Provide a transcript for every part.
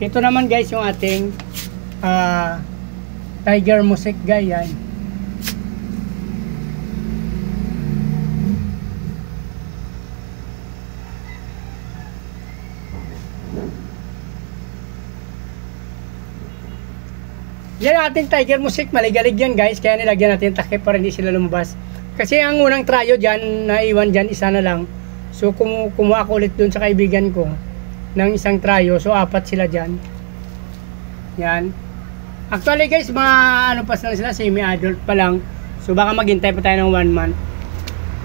Ito naman guys yung ating Tiger Mosaic guys. Yan. Yan ang ating Tiger Mosaic, maligalig yan guys, kaya nilagyan natin takip para hindi sila lumabas. Kasi ang unang tryo dyan, naiwan dyan, isa na lang. So kumuha ko ulit dun sa kaibigan ko ng isang tryo, so 4 sila dyan. Yan. Actually guys, mga ano pa sila, semi-adult pa lang. So baka maghintay pa tayo ng 1 month.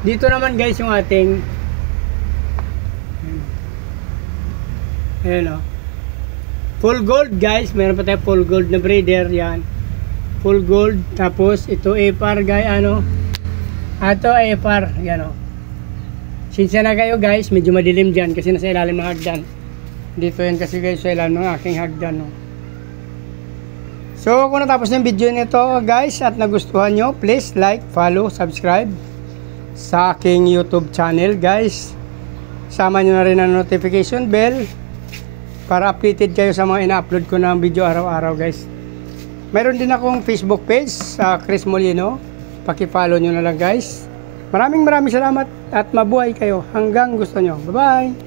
Dito naman guys yung ating ayan o. Full gold guys, meron pa tayo full gold na breeder, yan. Full gold, tapos ito AFR guys, ano. Ato AFR, yan o. Sinsya na kayo guys, medyo madilim dyan kasi nasa ilalim ng hagdan. Dito yan kasi guys, sa ilalim ng aking hagdan o. So kung natapos ng video nito guys at nagustuhan nyo, please like, follow, subscribe sa aking YouTube channel guys. Sama nyo na rin ang notification bell para updated kayo sa mga ina-upload ko na video araw-araw guys. Mayroon din akong Facebook page sa Chris Molino. Paki-follow nyo na lang guys. Maraming salamat at mabuhay kayo hanggang gusto nyo. Bye-bye!